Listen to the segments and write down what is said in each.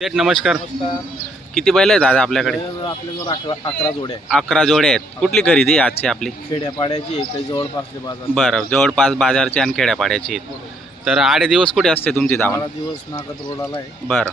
शेठ नमस्कार. किती बैल आहेत आज आपल्याकडे? आपल्याजवळ अकरा अकरा जोड्या आहेत. अकरा जोडे आहेत. कुठली खरेदी आहे आजची आपली? खेड्यापाड्याची एक जवळपासचे बाजार. बरं जवळपास बाजारची आणि खेड्यापाड्याची तर आडे दिवस कुठे असते तुमची बारा दिवस नागद रोडाला आहे. बरं.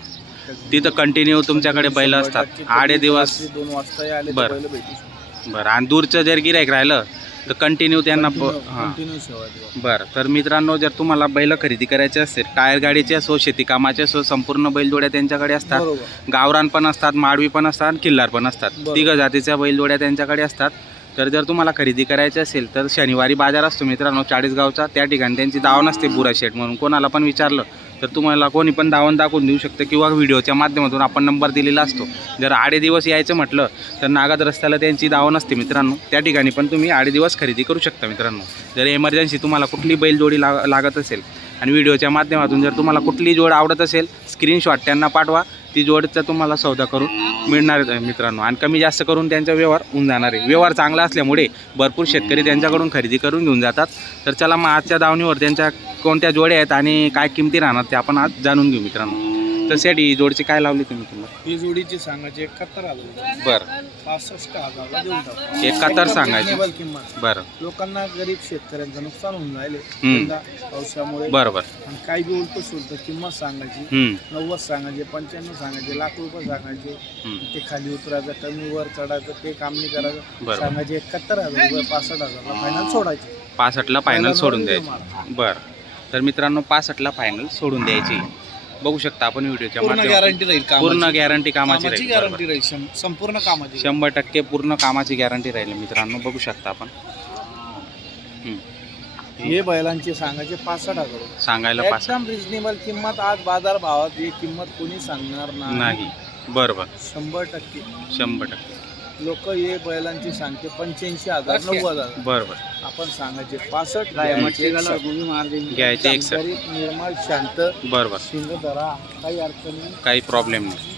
तिथं कंटिन्यू तुमच्याकडे बैल असतात. आडे दिवस दोन वाजता आले बरं. बैल भेटू शकतो बरं आणि दूरचं जर गिरायक राहिलं तर कंटिन्यू त्यांना प- हां. कंटिन्यू सेवा देऊ बरं तर मित्रांनो जर तुम्हाला बैल खरेदी करायचे असतील टायर गाडीचे असो शेती कामाचे असो संपूर्ण बैलजोड्या त्यांच्याकडे असतात. बरोबर. गावरान पण असतात माडवी पण असतात किल्लार पण असतात. बरोबर. तिघ जातीच्या बैलजोड्या त्यांच्याकडे असतात. तर जर तुम्हाला खरेदी करायची असेल तर शनिवारी बाजार असतो मित्रांनो चाळीसगावचा. त्या ठिकाणी त्यांची दावण असते बुरा शेट म्हणून. कोणाला पण विचारलं तर तुम्हाला कोणी पण दावण दाखवून देऊ शकतं किंवा व्हिडिओच्या माध्यमातून आपण नंबर दिलेला असतो. जर आडे दिवस यायचं म्हटलं तर नागात रस्त्याला त्यांची दावण असते मित्रांनो. त्या ठिकाणी पण तुम्ही आडे दिवस खरेदी करू शकता मित्रांनो. जर एमर्जन्सी तुम्हाला कुठली बैलजोडी लाग लागत असेल आणि व्हिडिओच्या माध्यमातून जर तुम्हाला कुठली जोड आवडत असेल स्क्रीनशॉट त्यांना पाठवा. ती जोडचा तुम्हाला सौदा करून मिळणार आहे मित्रांनो. आणि कमी जास्त करून त्यांचा व्यवहार होऊन जाणार आहे. व्यवहार चांगला असल्यामुळे भरपूर शेतकरी त्यांच्याकडून खरेदी करून घेऊन जातात. तर चला मग आजच्या दावणीवर त्यांच्या कोणत्या जोड्या आहेत आणि काय किमती राहणार ते आपण आज जाणून घेऊ मित्रांनो. तर सेट ही जोडची काय लावली तुम्ही किंमत ही जोडीची सांगायची एकाहत्तर हजार बरं. पासष्ट हजारला देऊन टाकू. एकाहत्तर सांगायची. Reasonable किंमत. बरं. लोकांना गरीब शेतकऱ्यांचं नुकसान होऊन राहिले. हम्म. यंदा पावसामुळे. बरं बरं आणि काही बी उलट सुलट किंमत सांगायची हम्म, नव्वद सांगायचे पंच्याण्णव सांगायचे लाख रुपये सांगायचे. हम्म. ते खाली उतरायचं कमी वर चढायचं ते काम नाही करायचं. बरोबर. सांगायचे एकाहत्तर हजार रुपये पासष्ट हजारला फायनल सोडायचे. पासष्टला फायनल सोडून द्यायची. बरं. तर मित्रांनो पासष्टला फायनल सोडून द्यायची. बघू शकता आपण व्हिडिओच्या पूर्ण गॅरंटी राहील पूर्ण. गॅरंटी कामाची कामाची राहील. बरोबर. गॅरंटी राहील. शं- संपूर्ण कामाची शंभर टक्के पूर्ण कामाची गॅरंटी राहील मित्रांनो. बघू शकता आपण. हम्म. हे बैलांचे सांगायचे पासष्ट हजार रुपये. सांगायला पास एकदम रिजनेबल किंमत आज बाजार भावात ही किंमत कोणी सांगणार नाही. बरोबर. शंभर टक्के. शंभर टक्के. लोक हे बैलांची सांगते पंच्याऐंशी हजार नव्वद हजार. बरोबर. आपण सांगायचे पासष्ट घ्यायचे घ्यायचे एकसष्ट. गरीब, निर्मळ शांत बरोबर. धरा काही अडचण नाही. काही प्रॉब्लेम नाही.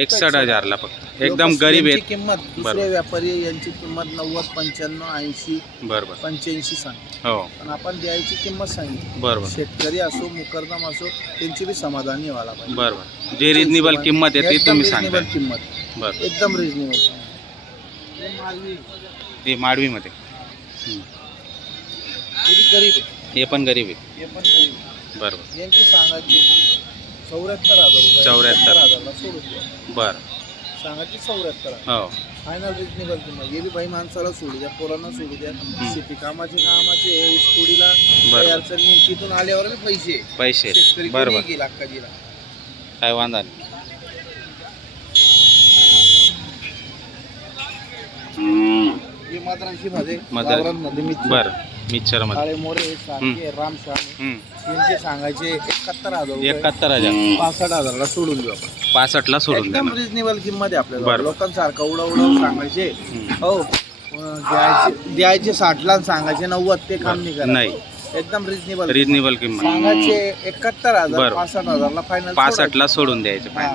एकसष्ट हजारला फक्त. एकदम गरीब आहेत. किंमत दुसरे बरोबर. व्यापारी यांची किंमत नव्वद पंच्याण्णव ऐंशी बरोबर. पंच्याऐंशी सांग हो. पण आपण द्यायची किंमत सांगितली. बरोबर. शेतकरी असो मुकरदम असो त्यांची बी समाधानी व्हायला पाहिजे. बरोबर. जे रिजनेबल किंमत आहे ती तुम्ही सांगता किंमत. बरं एकदम रिजनेबल हे माडवीमध्ये. गरीब आहे हे पण गरीब आहे हे पण गरीब आहे. बरोबर. यांची सांगायची चौऱ्याहत्तर हजार रुपये. 74. हजारला सोडून द्या. बरं. सांगायची चौऱ्याहत्तर हो. फायनल रिजनेबल किंमत हे बी बाई माणसाला सोडू द्या पोरांना सोडू द्या. शेती कामाचे कामाचे हे ऊसतोडीला काही बरोबर. अडचण नाही. तिथून आल्यावर पैसे पैसे शेतकरी बरोबर. गेला अक्काजीला काय वांधा नाही. हे मात्रांशी मध्ये मात्रा- मध्ये मी बरं मिक्सरमध्ये. काळे मोरे सारखे राम शहाणे हम्म. यांचे सांगायचे एकाहत्तर हजार रुपये. एकाहत्तर हजार. पासष्ट हजारला सोडून देऊ आपण. पासष्टला सोडून द्या एकदम रिजनेबल किंमत आहे आपल्याला. बरं. लोकांसारखं उडव उडव सांगायचे. हम्म. हो अं, द्यायचे द्यायचे साठला आणि सांगायचे नव्वद ते काम नाही करायचं. नाही. एकदम रिजनेबल रिजनेबल किंमत. सांगायचे एकाहत्तर हजार बरं. पासष्ट हजारला फायनल पासष्टला सोडून द्यायचे हा.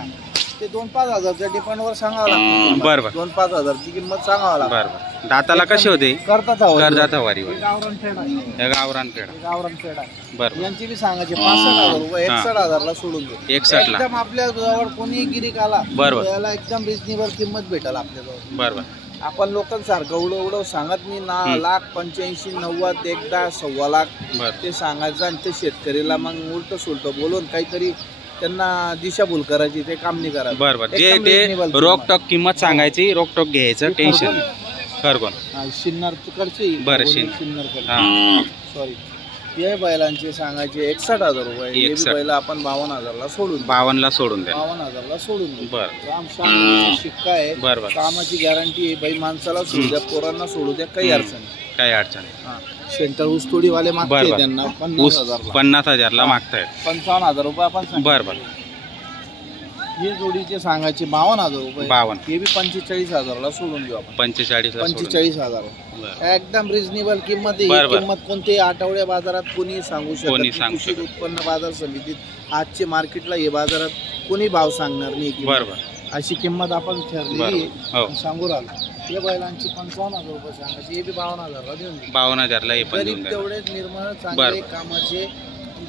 ते दोन पाच हजारच्या डिपेंडवर सांगावं लागतं. बरं, बरं. दोन पाच हजारची किंमत सांगावं लागतं. बरं बरं. दाताला कसे होते? करतात. करदात वारीवर हे गावरान फेड आहे. हे गावरान पेढा हे गावरान फेड आहे. बरं यांची बी सांगायचे पासष्ट हजार रुपये हा. एकसष्ट हजारला सोडून दे. एकसष्टला. एकदम आपल्या जवळ कोणी गिरीक आला बरोबर. त्याला एकदम रिजनेबल किंमत भेटेल आपल्याजवळ बरं बरं. आपण लोकांसारखं उडव उडव सांगत नाही. ना हम्म. लाख पंच्याऐंशी नव्वद एकदा सव्वा लाख बरं. ते सांगायचं आणि ते शेतकरीला मग उलट सुलट बोलून काहीतरी त्यांना दिशाभूल करायची ते काम नाही करायचं. बरं बरं. जे एकदम ते किंमत. रोकटोक किंमत सांगायची रोकटोक घ्यायचं टेन्शन खरगोन हा, शिन्नर तिकडचे बरं, शिन- शिन्नर हां. सॉरी हे बैलांचे सांगायचे एकसष्ट हजार रुपये हे बी. बैल आपण बावन्न हजारला सोडून देऊ. बावनला सोडून द्या बावन्न हजारला सोडून देऊ. बरं राम शिक्का आहे बरं बरं कामाची गॅरंटी आहे बाई माणसाला सोडू द्या पोरांना सोडू द्या काही हम्म. अडचण नाही. काही अडचण नाही. हा. सेंटर ऊसतोडीवाले बरं, मागते बरं. त्यांना पन्नास ऊस हजारला पन्नास हजारला मागताय पंचावन्न हजार रुपये आपण सांगितले. बरं बरं हे जोडीचे सांगायचे बावन्न हजार रुपये बावन्न हे बी पंचेचाळीस हजारला सोडून देऊ आपण पंचेचाळीसला सोडून पंचेचाळीस हजार. एकदम रिजनेबल किंमत आहे ही बरं. किंमत कोणत्याही आठवड्या बाजारात कोणी सांगू शकत कोणी नाही. सांगू कृषी शकत. उत्पन्न बाजार समितीत आजचे मार्केटला हे बाजारात कोणी भाव सांगणार नाही किंमत. बरं बरं अशी किंमत आपण ठरलेली आहे. हो सांगू राहिलो हे बैलांची पंचावन्न हजार रुपये सांगायचे हे बी बावन्न हजारला देऊन देऊ. बावन्न हजारला हे पण देऊन गरीब द्या तेवढेच निर्मळ बरं. चांगले कामाचे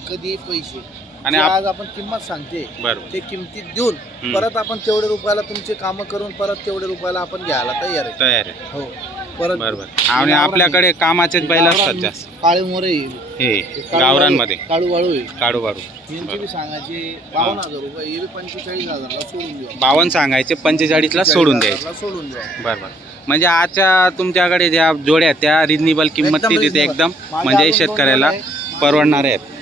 कधी पैसे आणि जे आप- आज आपण किंमत सांगते बरोबर. ते किमतीत देऊन हम्म. परत आपण तेवढे रुपयाला तुमचे कामं करून परत तेवढे रुपयाला आपण घ्यायला तयार आहे. तयार आहे. हो. परत बरोबर. आणि आपल्याकडे कामाचेच बैल असतात जास्त. काळे मोरे हे गावरांमध्ये काळू वाळू. काढू काढू यांचे बी सांगायचे बावन्न हजार रुपये हे बी पंचेचाळीस हजारला सोडून देऊ बावन्न सांगायचे पंचेचाळीसला सोडून द्यायचे. हजारला सोडून द्या. बरोबर. म्हणजे आजच्या तुमच्याकडे ज्या जोड्या आहेत, त्या रिजनेबल किंमत एकदम reasonable. एकदम माझ्या म्हणजे शेतकऱ्याला. परवडणारे आहेत.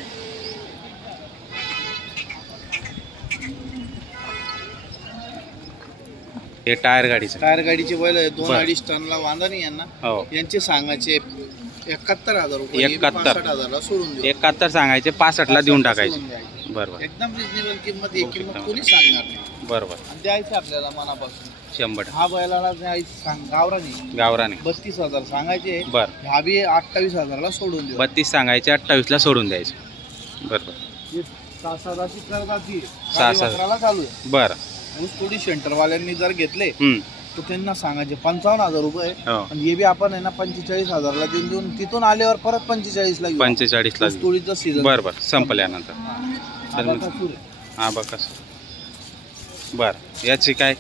हे टायर गाडीचं. टायर गाडीचे बैल आहे, दोन बरं. अडीच टनला वांदा नाही यांना. हो. यांचे सांगायचे एकाहत्तर हजार रुपये. हे बी 71. 65 हजारला सोडून देऊ. एकाहत्तर सांगायचे पासष्टला देऊन सोडून टाकायचे. द्यायचे. बरोबर एकदम रिजनेबल किंमत किंमत. कोणी सांगणार नाही. बरोबर आणि द्यायचं आपल्याला मनापासून. शंभर टक्के. हा बैलाला द्यायचं सांग गावरानी. गावराने. बत्तीस हजार सांगायचे. बर. हा बी अठ्ठावीस हजारला सोडून देऊ. बत्तीस सांगायचे अठ्ठावीसला सोडून द्यायचे. बरोबर हे सहा सहा गाडी सहा. चालू आहे. बरं. ऊस थोडी सेंटरवाल्यांनी जर घेतले हम्म. तर त्यांना सांगायचे पंचावन्न हजार रुपये. हो. आणि हे बी आपण आहे ना पंचेचाळीस हजारला देऊन देऊन तिथून आल्यावर परत पंचेचाळीसला घेऊ. पंचेचाळीसला ऊस तोडीचं सीझन बरं बरं. संपल्यानंतर आता. हा बघ कसं बरं. याची काय?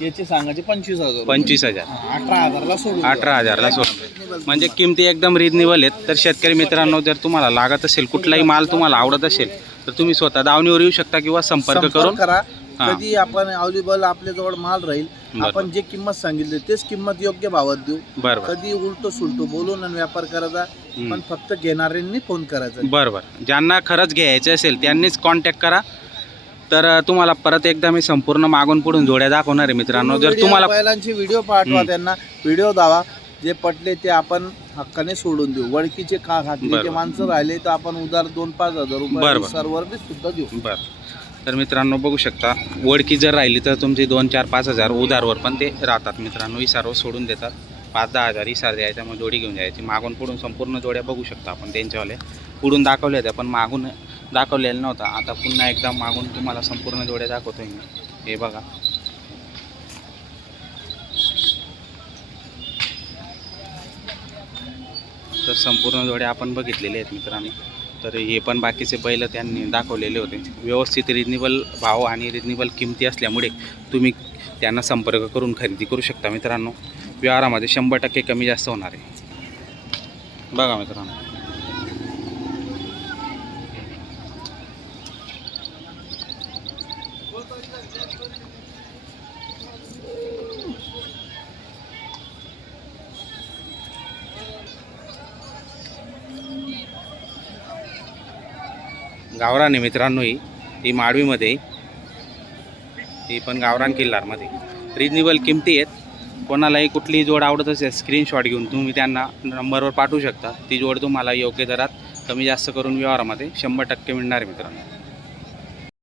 याचे सांगायचे पंचवीस हजार रुपये. पंचवीस हजार. हा, अठरा हजारला सोडून अठरा हजारला सोडून म्हणजे किमती एकदम रिजनेबल आहेत. तर शेतकरी मित्रांनो जर तुम्हाला लागत असेल कुठलाही माल तुम्हाला आवडत असेल तर तुम्ही स्वतः दावणीवर येऊ शकता किंवा संपर्क करून करा. हा. कधी आपण अवेलेबल आपल्या जवळ माल राहील. आपण जे किंमत सांगितली तेच किंमत योग्य भावात देऊ बरं बरं कधी उलट सुलट बोलून आणि व्यापार करायचा. पण फक्त घेणाऱ्यांनी फोन करायचा बरं बरं ज्यांना खरंच घ्यायचं असेल त्यांनीच कॉन्टॅक्ट करा तर अं, तुम्हाला परत एकदा मी संपूर्ण मागून पुढून जोड्या दाखवणार आहे मित्रांनो जर तुम्हाला बैलांची व्हिडिओ पाठवा. त्यांना व्हिडिओ दावा जे पटले ते आपण हक्काने सोडून देऊ वळखीचे का खात्रीचे बरं. माणसं राहिले तर आपण उधार दोन पाच हजार रुपये. सर्वर बी सुद्धा देऊ बरं तर मित्रांनो बघू शकता ओळखी जर राहिली तर तुमचे दोन चार पाच हजार उधारवर पण ते राहतात. मित्रांनो इसारवर सोडून देतात. पाच दहा हजार इसार द्यायचा मग जोडी घेऊन जायची. मागून पुढून संपूर्ण जोड्या बघू शकता आपण त्यांच्यावाले. पुढून दाखवल्या होत्या पण मागून दाखवलेलं नव्हता. आता पुन्हा एकदा मागून तुम्हाला संपूर्ण जोड्या दाखवतो मी. हे बघा. तर संपूर्ण जोड्या आपण बघितलेले आहेत मित्रांनो. तर हे पण बाकीचे बैल त्यांनी दाखवलेले होते. व्यवस्थित रिजनेबल भाव आणि रिजनेबल किमती असल्यामुळे तुम्ही त्यांना संपर्क करून खरेदी करू शकता मित्रांनो. व्यवहारामध्ये शंभर टक्के कमी जास्त होणार आहे. बघा मित्रांनो. गावरान आहे मित्रांनो ही. ती माडवीमध्ये ही पण गावरान किल्लारमध्ये. रिजनेबल किमती आहेत. कोणालाही कुठलीही जोड आवडत असेल स्क्रीनशॉट घेऊन तुम्ही त्यांना नंबरवर पाठवू शकता. ती जोड तुम्हाला योग्य दरात कमी जास्त करून व्यवहारामध्ये शंभर टक्के मिळणार आहे मित्रांनो.